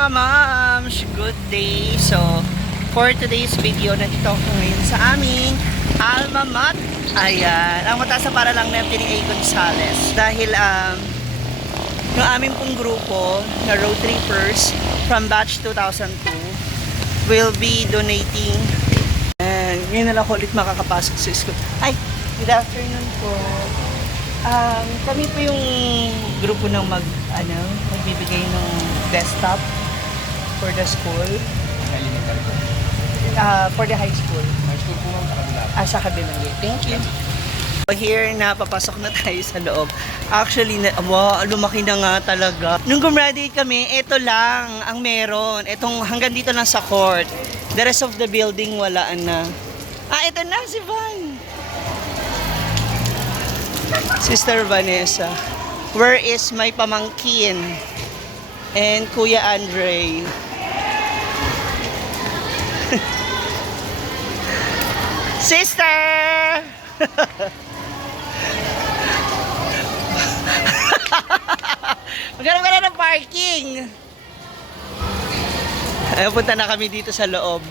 mga moms! Good day! So, for today's video, nandito ako ngayon sa aming alma mater. Ayan, ang mataas na para lang natin ni A. Gonzales. Dahil, yung aming pong grupo na road trippers from batch 2002 will be donating. And ngayon na lang ako ulit makakapasok sa school. Ay, good afternoon po. Kami po yung grupo ng magbibigay ng desktop for the school. Elementary po. For the high school. High school po ma'am, sa kabila. Sa kabila. Thank you. Here na papasok na tayo sa loob. Actually, wow, lumaki na nga talaga. Nung gumraduate kami, ito lang ang meron. Itong hanggang dito lang sa court. The rest of the building wala na. Ito na si Van. Sister Vanessa. Where is my pamangkin? And Kuya Andre. Sister! Maghanap ka na ng parking. Ay, punta na kami dito sa loob.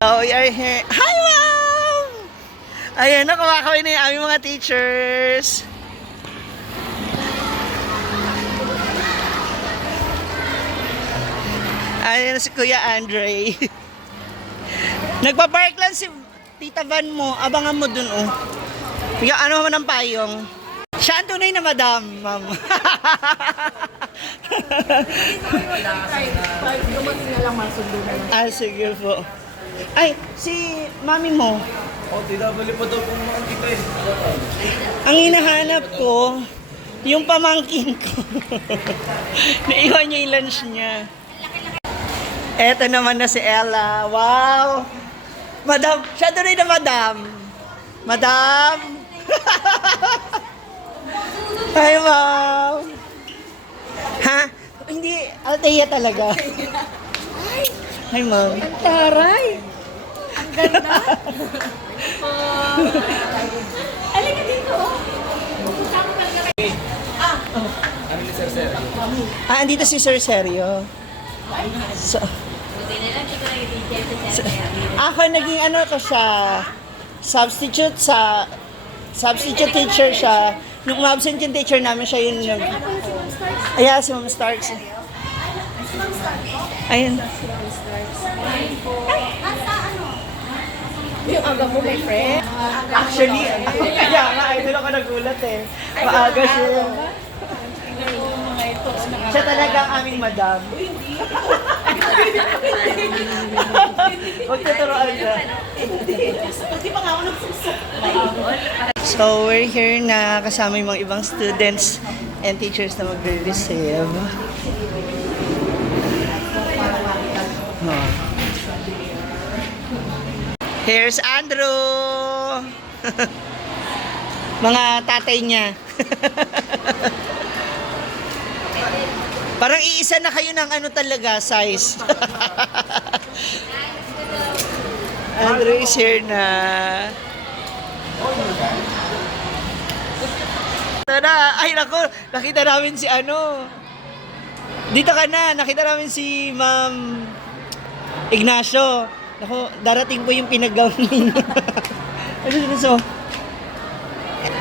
So, we are here. Hi, Mom! Ayan, kumakawin na yung aming mga teachers. Ayan si Kuya Andre. Nagpa-park lang si Tita Van mo. Abangan mo dun, oh. Bigyan ano naman ng payong. Siya ang tunay na madam, ma'am. Sige po. Ay, si mami mo. Tita, bali pa daw kung mga kita eh. Ang hinahanap ko, yung pamangkin ko. Naiwan niya yung lunch niya. Eto naman na si Ella. Wow! Madam, siya tunay na madam. Madam! Hi, Mom! Ha? Hindi, Althea talaga. Hi, Mom. Taray! Ang ganda! Halika dito! Ano ni Sir Sir? Andito si Sir Sergio. So, ako naging ano to siya, substitute teacher siya. Nung absent yung teacher namin, siya yung Ayan, si Ma'am Starks. Ayun. Yung aga mo, my friend. Actually, kaya nga, idol ako nagulat eh. Maaga siya. Siya talaga ang aming madam. Huwag tuturuan ka. So, we're here na kasama yung mga ibang students and teachers na magre-receive. Here's Andrew! Mga tatay niya. Parang iisa na kayo ng ano talaga, size. Andrew is here na. Tada! Ay, naku! Nakita namin si ano. Dito ka na. Nakita namin si Ma'am Ignacio. Naku, darating po yung pinag-gawin niya. So,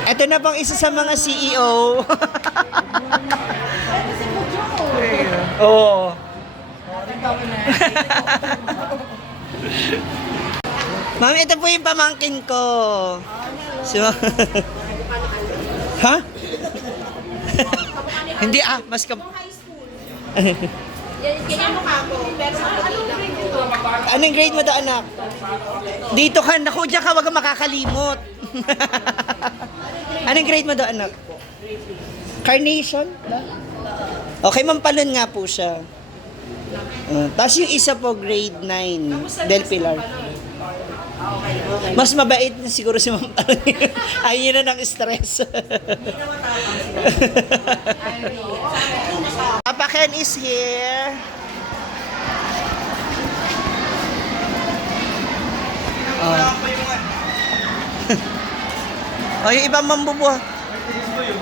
ito na pang isa sa mga CEO. Oo. Ma'am, ito po yung pamangkin ko. Si Ha? Hindi mas Ganyan mo ka ako, pero Anong grade mo da, anak? Dito ka, naku, diyan ka, wag kang makakalimot. Anong grade mo da, anak? Carnation? Okay, Mampalon nga po siya. Tapos yung isa po, grade 9, Del Pilar. Mas mabait na siguro si Mampalon. Ayun na ng stress. Papa Ken is here. Yung ibang mambubuhat.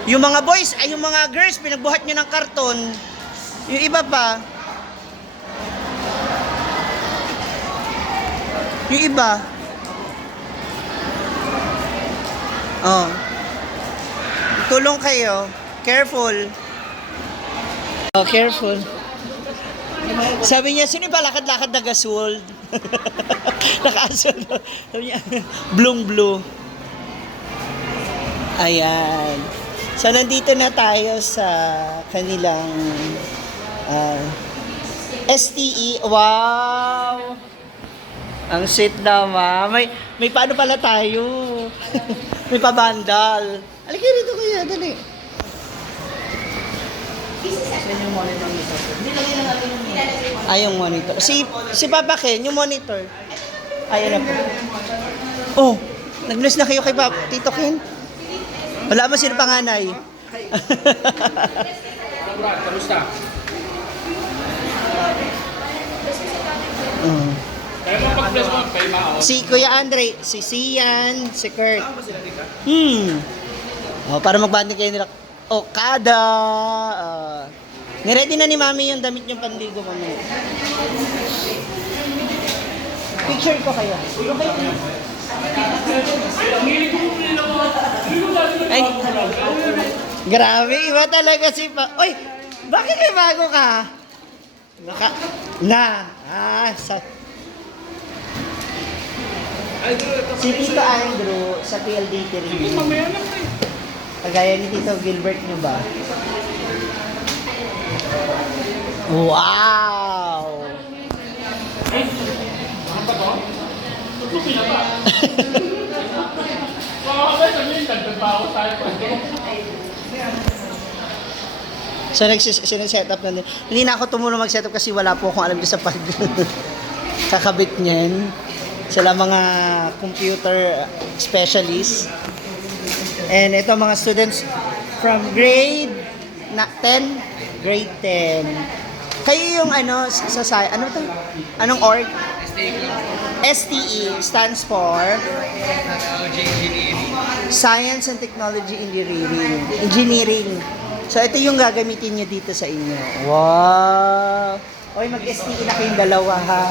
Yung mga boys, ay yung mga girls, pinagbuhat nyo ng karton. Yung iba pa, Yung iba. Oh. Tulong kayo. Careful. Oh, careful. Sabi niya, sino yung palakad-lakad na gasol? Nakaasol. Sabi niya, blue. Ayan. So, nandito na tayo sa kanilang STE. Wow! Ang sweet naman. May paano pala tayo? May pabandal. Halika rito kuya, dali. Yan yung monitor nito. Ay, yung monitor. Si Papa Ken, yung monitor. Ayan na po. Oh, nag-bless na kayo kay Tito Ken? Wala mo sino panganay. Brad, kamusta? Kaya mo pag-bless mo, kay Mao. Si Kuya Andre, si Sian, si Kurt. Oh, para magbanding kayo nila. Oh, kada. Niready na ni Mami yung damit yung panligo mamaya. Picture ko kayo. Okay. Ay, grabe, iba talaga si Pa. Oy, bakit may bago ka? Si Tito Andrew sa PLDT rin. Kagaya ni Tito Gilbert nyo ba? Wow! So, nag-set up na din. Hindi na ako tumulong mag-set up kasi wala po akong alam doon sa pag kakabit niyan. Sila mga computer specialists. And ito mga students from grade 10, grade 10. Kayo yung ano, ano to? Anong org? STE stands for Science and Technology Engineering. So ito yung gagamitin nyo dito sa inyo. Wow! Oy, mag-STE na kayong dalawa ha.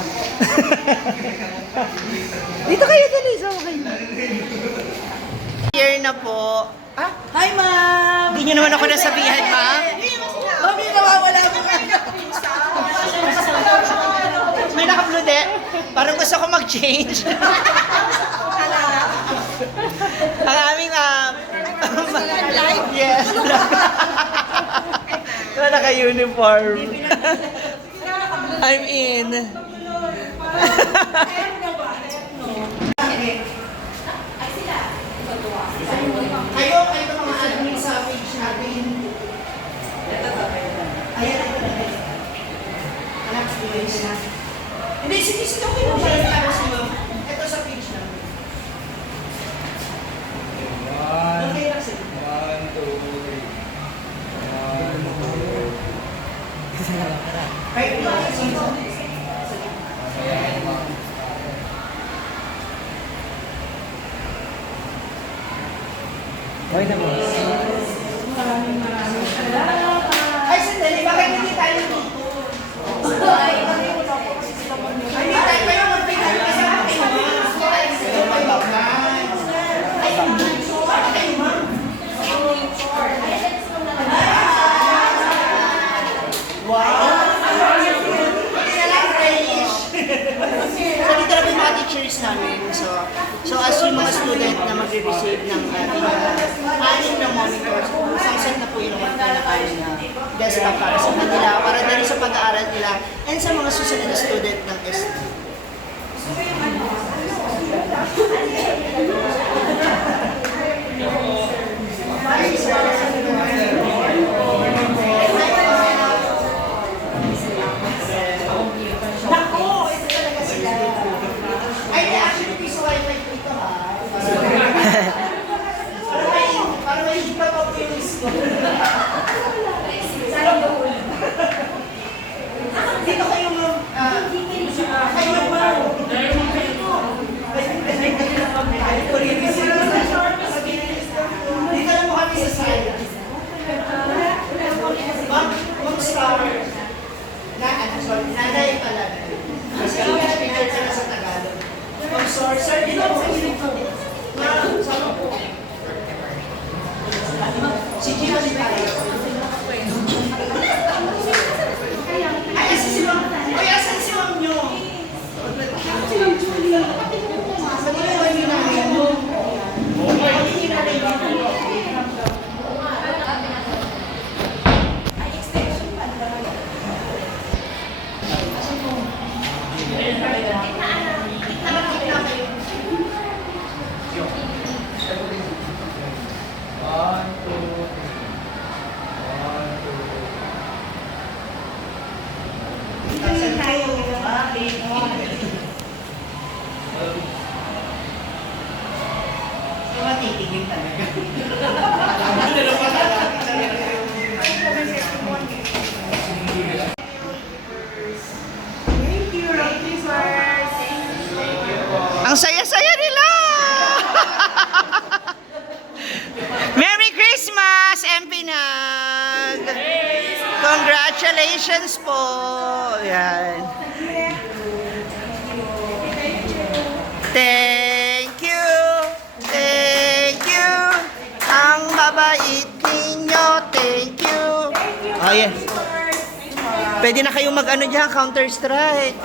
Dito kayo dali, sama kayo. Here na po. Ah, Hi, ma'am! hindi nyo naman ako nasabihan, ma'am. Mami, nawawala mo ka. May naka-blue de. Parang gusto ko mag-change. Ang aming yes. Naka-uniform. I'm in. Kayo mga admin sa page natin. Ayan na ito. Anak, sige na. Hindi, sige kayo mo pala na ito sa page namin. Okay lang sila. 1, 2, 3. Right, Okay na mo. ay, sandali, bakit hindi tayo dito? Ay, hindi tayo kayo mag-pinag ka sa akin. Wow! So, dito na po yung mga teachers namin. So as yung mga student na magre-receive ng anim na monitors, isang set na po yung pinakain na desktop para sa kanila, para dali sa pag-aaral nila, and sa mga susunod na student ng ST. Ay, actually, piso wifi po ito ha. Para may iba pa po yung school. Dito kayo ma'am. Kayo ma'am. Dito lang mo kami sa side. Ma'am Star. Sorry, nanay pala. Kasi speaker ka na sa Tagalog. Sponsor, sir, dito po sa dito. Si Gina tayo. Ay, kasi si Ma'am. Ay, asan si Ma'am nyo? Si Ma'am Julia. Matitigil talaga. Ang saya-saya nila! Merry Christmas, MP Nag! Congratulations po! Yan. Thank you! Thank you! Ang babait ninyo! Thank you! Oh, yes. Pwede na kayong mag-ano dyan, Counter-Strike.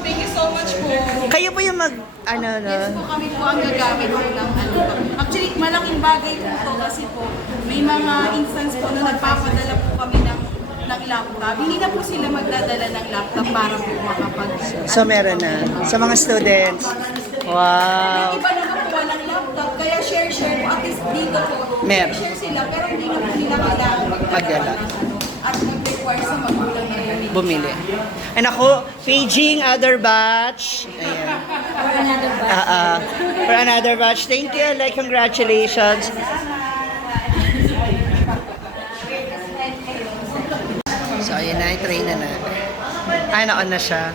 Thank you so much po. Kayo po yung mag, ano, no? Yes po, kami po ang gagamit po ng ano. Actually, malaking bagay po ito kasi po may mga instance po na nagpapadala po kami ng laptop. Hindi na po sila magdadala ng laptop para po makapag... So, meron na. Sa mga students. Wow. Yung iba naman po walang laptop, kaya share-share po. At least dito po, Meron. share sila, pero hindi na po nila kailangan Magdala. at mag-require sa magulang na yun. Bumili. And ako, paging other batch. Ayan. For another batch. Thank you. Like, congratulations. So, ayun na. I-train na na. Ay, na-on na siya.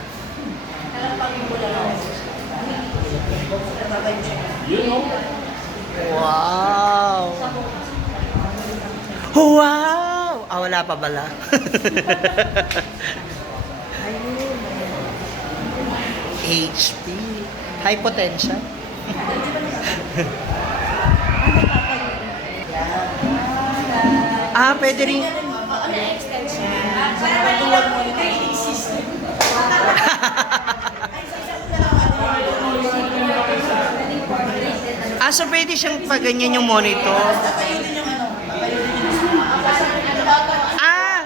Wow! Wow! Ah, wala pa bala. HP. High potential. Ah, pwede rin. Ah, so pwede siyang paganyan yung monitor. Ah!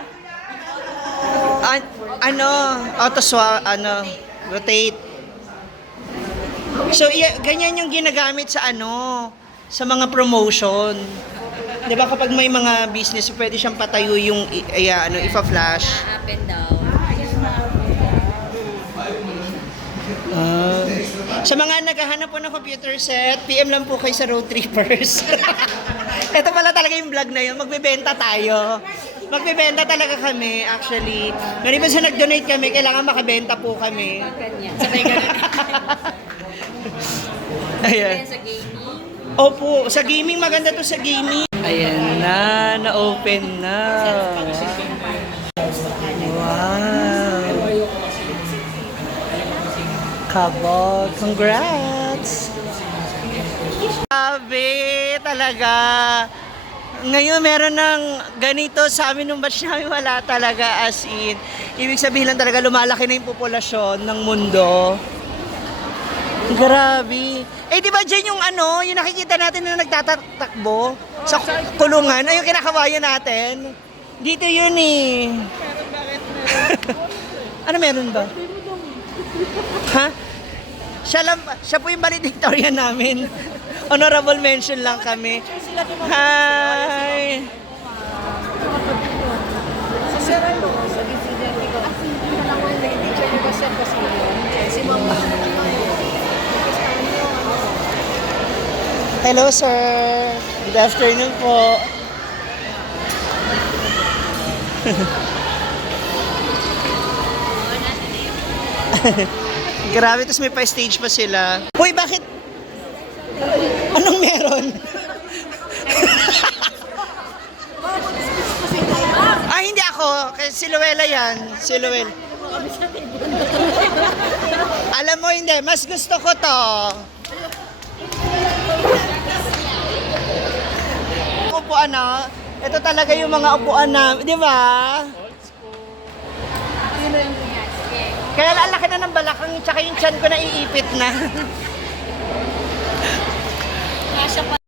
Ano, auto swap, ano, rotate. So, ganyan yung ginagamit sa ano, sa mga promotion. 'Di ba kapag may mga business, pwede siyang patayo yung ifa-flash. Up and down. Sa mga naghahanap po ng computer set, PM lang po kayo sa Road Trippers. Ito pala talaga yung vlog na yun. Magbebenta tayo. Magbebenta talaga kami, actually. Maliban sa nag-donate kami, kailangan makabenta po kami. Ganyan. Sabay ganun. Ayan. Kaya sa gaming. Opo, sa gaming, maganda to sa gaming. Ayan na, na-open na. Wow. Kabog, congrats! Sabi talaga. Ngayon meron ng ganito sa amin nung batch namin, wala talaga as in. Ibig sabihin lang talaga lumalaki na yung populasyon ng mundo. Grabe. Eh di ba dyan yung ano, yung nakikita natin na nagtatakbo sa kulungan, ay yung kinakabayan natin. Dito yun eh. Ano meron ba? Ha? Siya po yung valedictorian namin. Honorable mention lang kami. Hi! Hello, sir. Good afternoon po. Grabe, tapos may pa-stage pa sila. Hoy, bakit? Anong meron? Ah, hindi ako. Kasi si Luella yan. Si Luella. kami sa table. Alam mo, hindi. Mas gusto ko to. Upuan na. Ito talaga yung mga upuan na, di ba? Kaya ang laki na ng balakang, tsaka yung tiyan ko naiipit na. Kasya pa